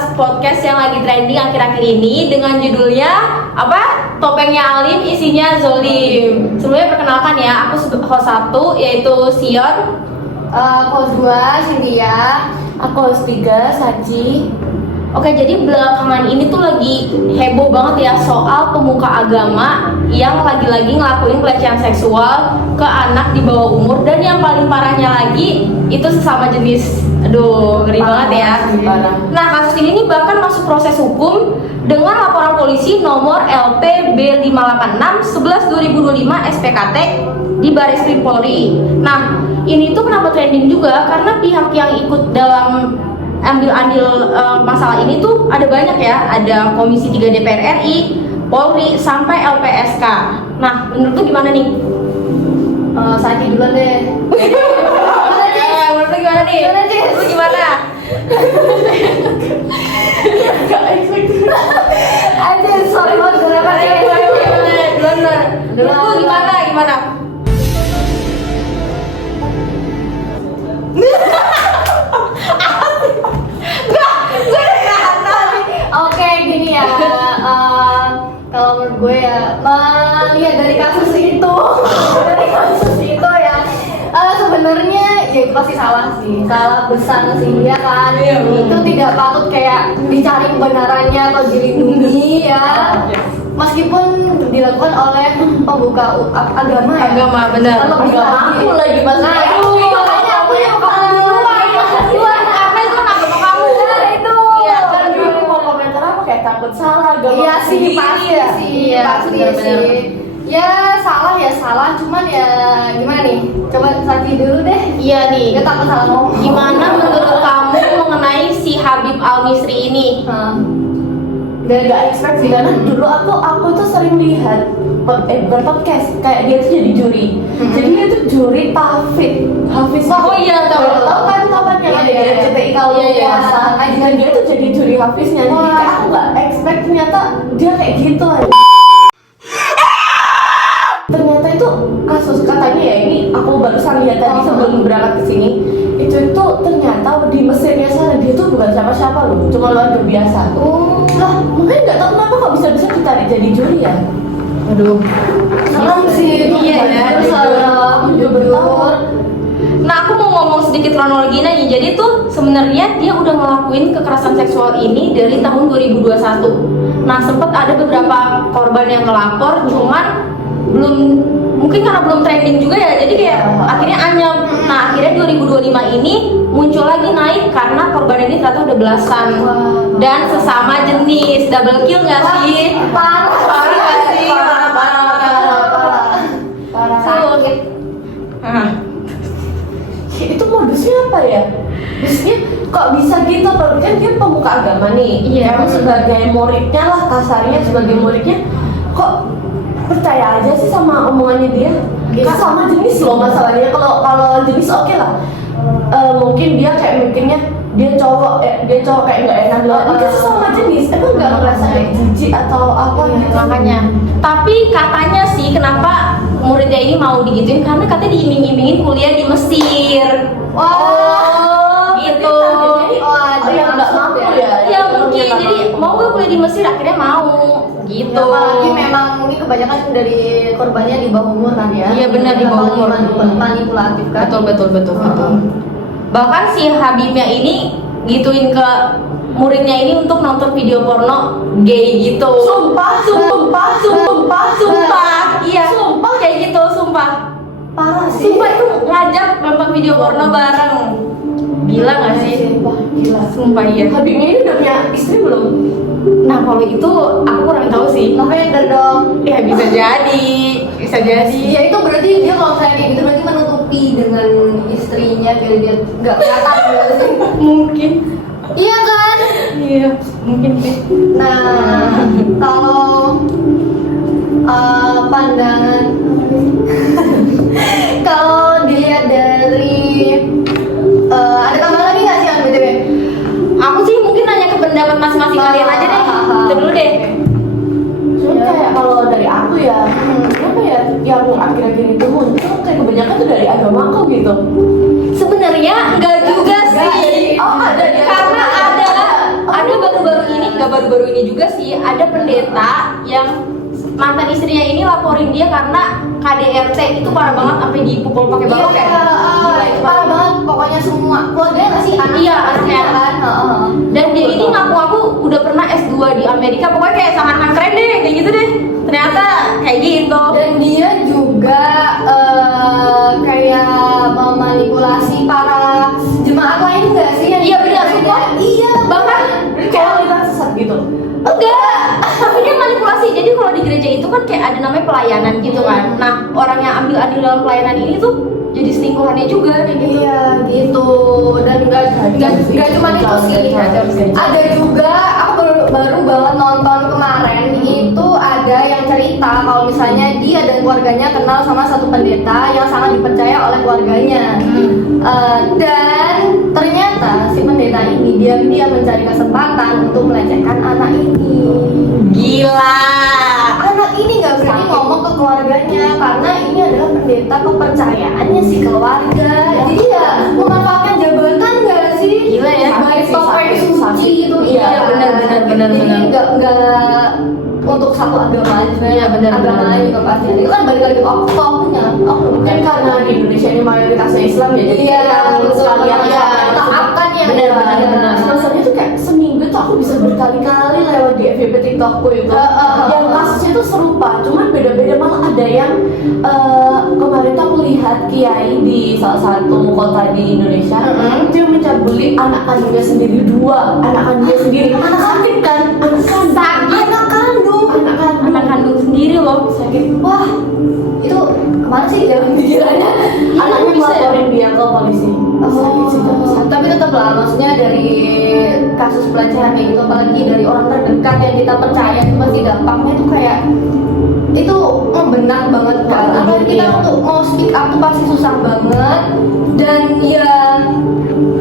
ngebahas podcast yang lagi trending akhir-akhir ini dengan judulnya apa? Topengnya Alim, isinya Zolim. Sebelumnya perkenalkan ya, aku host 1 yaitu Sion, host 2 Cynthia, aku host 3 Saji. Oke, jadi belakangan ini tuh lagi heboh banget ya soal pemuka agama yang lagi-lagi ngelakuin pelecehan seksual ke anak di bawah umur, dan yang paling parahnya lagi itu sesama jenis. Aduh, ngeri banget ya. Nah, kasus ini nih bahkan masuk proses hukum dengan laporan polisi nomor LPB 586/11/2025 SPKT di Bareskrim Polri. Nah, ini tuh kenapa trending juga karena pihak yang ikut dalam ambil-andil masalah ini tuh ada banyak ya, ada Komisi 3 DPR RI, Polri, sampai LPSK. Nah, menurut lu gimana nih? Saji duluan deh. Menurut lu gimana nih? Lu gimana? Gak expect. Aja sorry banget kenapa sih? Menurut lu gimana? Oke, gini ya. Kalau menurut gue ya, lihat dari kasus itu, ya, sebenarnya ya itu pasti salah sih, salah besar sih ya kan. Itu tidak patut kayak dicari kebenarannya atau dilindungi ya. Meskipun dilakukan oleh pembuka agama ya. Agama, benar. Kalau Agama aku lagi pas. Nah, makanya aku yang kepala duluan. Apa itu agama kamu? Itu. Iya, kan dulu mau komentar apa kayak takut salah agama. Iya sih, pasti ya. sih, Iya, pasti benar-benar. sih. Ya salah, cuman ya gimana nih? Coba Sati dulu deh. Iya nih. Dia takut salah ngomong. Gimana menurut kamu mengenai si Habib Al-Misri ini? Dan gak expect sih, karena dulu aku tuh sering lihat berpodcast kayak dia tuh jadi juri. Jadi dia tuh juri Hafiz. Oh iya, tahu kan yang ada di RCTI kalau puasa. Dan dia tuh jadi juri Hafiznya. Jadi kayak aku gak expect ternyata dia kayak gitu aja. Ternyata itu kasus, katanya ya, ini aku barusan lihat tadi sebelum berangkat ke sini. Itu ternyata di Mesirnya sana dia tuh bukan siapa-siapa loh, cuma warga biasa. Lah, makanya nggak tahu kenapa kok bisa ditarik jadi juri ya. Aduh. Serem sih. Iya ya. Jujur. Nah, aku mau ngomong sedikit kronologinya nih. Jadi tuh sebenarnya dia udah ngelakuin kekerasan seksual ini dari tahun 2021. Nah, sempat ada beberapa korban yang ngelapor, cuman mungkin karena belum trending juga ya, jadi kayak akhirnya anyap. Nah, akhirnya 2025 ini muncul lagi naik karena korban ini ternyata udah belasan dan sesama jenis. Double kill nggak sih? Parah nggak sih? Parah. Sakit. Itu modusnya apa ya? Maksudnya kok bisa gitu? Kan dia pemuka agama nih. Iya. Kamu sebagai muridnya lah, kasarnya sebagai muridnya, kok percaya aja sih sama omongannya dia? Kan sama jenis loh masalahnya. Kalau jenis oke lah. Mungkin dia kayak mikirnya dia cowok kayak nggak enak loh. Ini kan sama jenis, emang nggak ngerasa kayak jijik atau apa gitu? Makanya. Tapi katanya sih kenapa muridnya ini mau digituin karena katanya diiming-imingin kuliah di Mesir. Gitu. Yang nggak mampu ya? Ya mungkin. Jadi mau nggak kuliah di Mesir, akhirnya mau. Gitu. Apalagi memang ini kebanyakan dari korbannya di bawah umur kan ya. Iya, benar, di bawah umur. Manipulatif kan. Betul. Bahkan si Habibnya ini gituin ke muridnya ini untuk nonton video porno gay gitu. Sumpah. Iya. Sumpah kayak gitu, sumpah. Parah sih. Sumpah itu ngajak nonton video porno bareng. Gila nggak sih? Gila. Sumpah iya. Habibnya ini udah punya istri belum? Nah, kalau itu aku kurang tahu sih. November dong. Ya bisa jadi. Ya itu berarti dia kalau kayak gitu berarti menutupi dengan istrinya biar dia nggak kelihatan gitu sih. Mungkin. Iya kan? Iya, mungkin sih. Nah, kalau pandangan kalau dilihat dari ada tambahan lagi nggak sih yang BTW? Aku sih mungkin nanya ke pendapat masing-masing kalian aja deh. Itu dulu deh. Soalnya kayak kalau dari aku ya, apa ya yang akhir-akhir itu muncul kayak kebanyakan tuh dari agama aku gitu. Sebenarnya enggak juga sih. Oh ada ya. Karena ada juga sih ada pendeta yang mantan istrinya ini laporin dia karena KDRT itu parah banget sampai dipukul pakai balok ya. Iya, itu parah banget. Pokoknya semua keluarganya nggak sih anak? Iya, anaknya kan. Dan dia ini ngaku-ngaku udah pernah S2 di Amerika, pokoknya kayak sangat keren deh, kayak gitu deh. Ternyata kayak gitu. Dan dia juga kayak memanipulasi para jemaat lain nggak sih? Iya, benar, sumpah. Iya. Bahkan Kayak kita sesat gitu. enggak, tapi dia manipulasi. Jadi kalau di gereja itu kan kayak ada namanya pelayanan gitu kan. Nah, orang yang ambil andil dalam pelayanan ini tuh jadi selingkuhannya juga kayak gitu. Iya gitu. Dan nggak cuma itu sih. Ada juga aku baru banget nonton kemarin itu ada yang cerita kalau misalnya dia dan keluarganya kenal sama satu pendeta yang sangat dipercaya oleh keluarganya. Dan ternyata si pendeta ini diam-diam mencari kesempatan untuk melecehkan anak ini. Gila. Anak ini nggak berani ngomong ke keluarganya karena ini adalah pendeta kepercayaannya si keluarga. Jadi ya memanfaatkan jabatan nggak sih? Gila ya. Baik topeng suci itu. Iya, benar. Jadi nggak untuk satu agama aja. Iya, benar. Agama lain juga pasti. Itu kan balik lagi ke oknumnya. Mungkin karena di Indonesia ini mayoritasnya Islam ya, jadi Iya, yang sekalian iya. Taatkan ya. Benar. Rasanya tuh kayak seminggu tuh aku bisa berkali-kali lewat di FYP TikTokku itu. Yang kasusnya tuh serupa, cuman beda-beda. Malah ada yang kemarin tuh aku lihat kiai di salah satu kota di Indonesia, dia mencabuli anak kandungnya sendiri, dua anak kandungnya sendiri. Anak sakit kan? Anak kandung sendiri loh. Sakit. Wah, itu kemana sih dalam pikirannya? Anaknya bisa ya? melaporin dia ke polisi. Sakit sih kan? Tapi tetap lah, maksudnya dari kasus pelecehan kayak gitu, apalagi dari orang terdekat yang kita percaya itu pasti dampaknya tuh kayak itu benar banget kan. Apalagi kita untuk mau speak up tuh pasti susah banget. Dan ya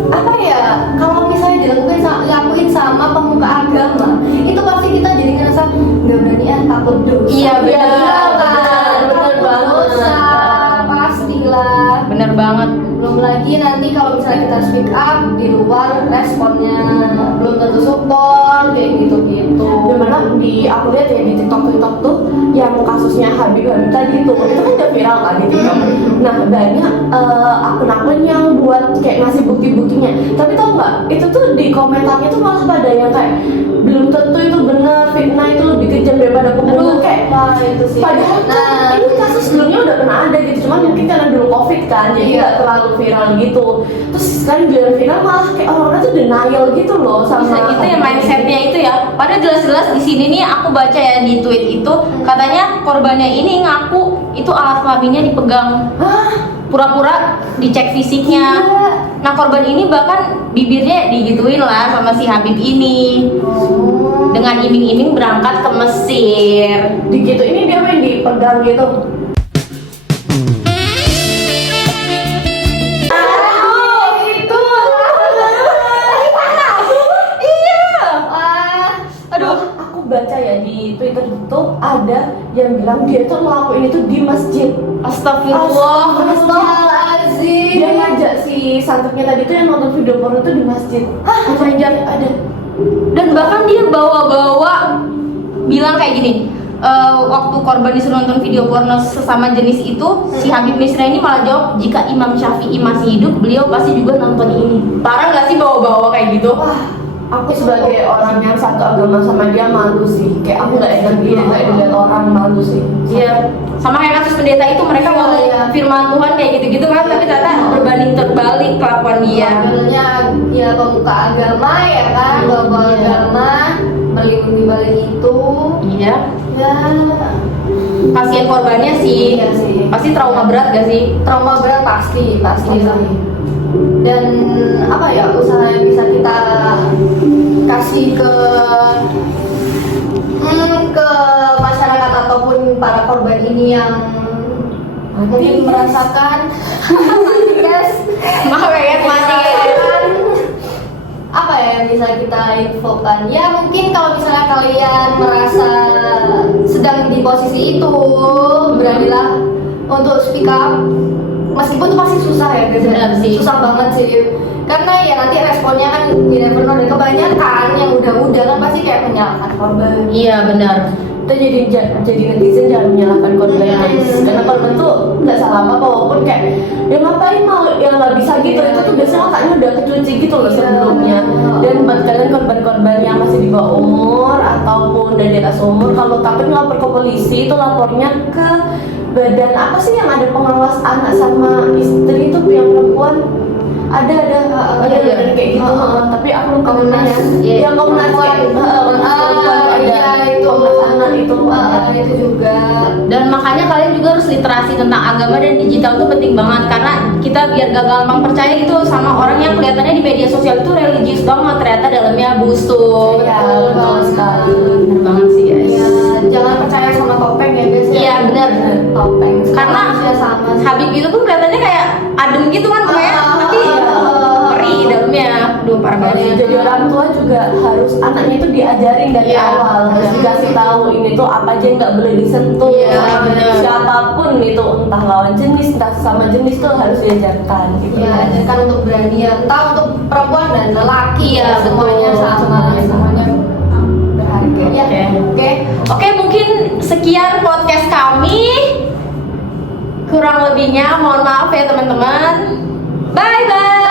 apa ya, kalau misalnya dilakuin sama pemuka agama, itu pasti kita jadi ngerasa nggak berani takut dosa. Iya, benar. Benar banget. Dosa pastilah. Bener banget. Belum lagi nanti kalau misalnya kita speak up di luar responnya belum tentu support kayak gitu-gitu. Dimana di aku lihat ya di TikTok tuh yang kasusnya Habib tadi itu kan udah viral kan di TikTok. Nah banyak akun-akun yang buat kayak ngasih bukti-buktinya. Tapi tau nggak, itu tuh di komentarnya tuh malah pada yang kayak belum tentu itu benar, fitnah itu lebih kejam daripada pembunuhan. Kayak Wah itu sih. padahal Nah, ini kasus sebelumnya udah pernah ada gitu, cuman mungkin karena dulu COVID kan, jadi nggak terlalu viral gitu. Terus sekarang giliran viral malah kayak orang-orang tuh denial gitu loh sama Bisa gitu ya mindsetnya itu ya. Padahal jelas-jelas di sini nih aku baca ya di tweet itu katanya korbannya ini ngaku itu alat kelaminnya dipegang. Pura-pura dicek fisiknya. Nah korban ini bahkan bibirnya digituin lah sama si Habib ini. Dengan iming-iming berangkat ke Mesir. gitu ini dia main dipegang gitu. Aku baca ya di Twitter itu ada yang bilang dia tuh ngelakuin itu di masjid. Astagfirullah. Astagfirullahaladzim. Dia ngajak si santriknya tadi tuh yang nonton video porno tuh di masjid. Ada. Dan bahkan dia bawa-bawa bilang kayak gini. Waktu korban disuruh nonton video porno sesama jenis itu, si Habib Misra ini malah jawab, jika Imam Syafi'i masih hidup, beliau pasti juga nonton ini. Parah nggak sih bawa-bawa kayak gitu? Aku sebagai orang yang satu agama sama dia malu sih. Kayak aku nggak enak dia nggak dilihat orang, malu sih. Iya, sama kayak kasus pendeta itu, mereka ngomong firman Tuhan kayak gitu-gitu kan, tapi ternyata berbanding terbalik kelakuan dia. Akhirnya ya pemuka agama ya kan, bawa agama berlindung di balik itu. Iya. Ya, Kasihan korbannya sih. Iya sih. Pasti trauma berat gak sih? trauma berat pasti sih. Dan apa ya, usaha yang bisa kita kasih ke masyarakat ataupun para korban ini yang mungkin merasakan guys, Maaf ya, mati ya. apa ya yang bisa kita infokan ya, mungkin kalau misalnya kalian merasa sedang di posisi itu, beranilah untuk speak up meskipun itu pasti susah ya guys. Benar sih. Susah banget sih karena ya nanti responnya kan you never know, dan kebanyakan yang udah kan pasti kayak menyalahkan korban. Iya benar. Kita jadi netizen jangan menyalahkan korban guys, karena korban tuh nggak salah apa walaupun kayak ya ngapain mau ya nggak bisa gitu, itu tuh biasanya otaknya udah kecuci gitu loh sebelumnya. Dan buat kalian korban-korban yang masih di bawah umur ataupun udah di atas umur, kalau takut ngelapor ke polisi itu lapornya ke badan apa sih yang ada pengawas anak sama istri itu yang perempuan, ada badan kayak gitu. Tapi aku lupa namanya. Yang Komnas ada itu Komnas anak itu juga. Dan makanya kalian juga harus literasi tentang agama dan digital itu penting banget, karena kita biar gak gampang percaya gitu sama orang yang kelihatannya di media sosial itu religius banget, ternyata dalamnya busuk. Iya, betul sekali. Bener banget sih guys. Iya, jangan percaya sama topeng ya guys. Iya benar. Topeng. Karena Manusia sama. Habib itu pun kelihatannya kayak adem gitu kan kayak, tapi ngeri dalamnya. Duh parah banget. Jadi orang tua juga harus anaknya itu diajarin dari Iya. awal, harus dikasih tahu ini tuh apa aja yang nggak boleh disentuh. Iya, benar. Siapapun itu, entah lawan jenis, entah sama jenis tuh harus diajarkan gitu. Ya, ajarkan untuk berani ya. Entah untuk perempuan dan lelaki. Iya, semuanya betul. sama, semuanya berharga. Ya, Oke. Oke, mungkin sekian podcast kami. Kurang lebihnya mohon maaf ya teman-teman. Bye bye.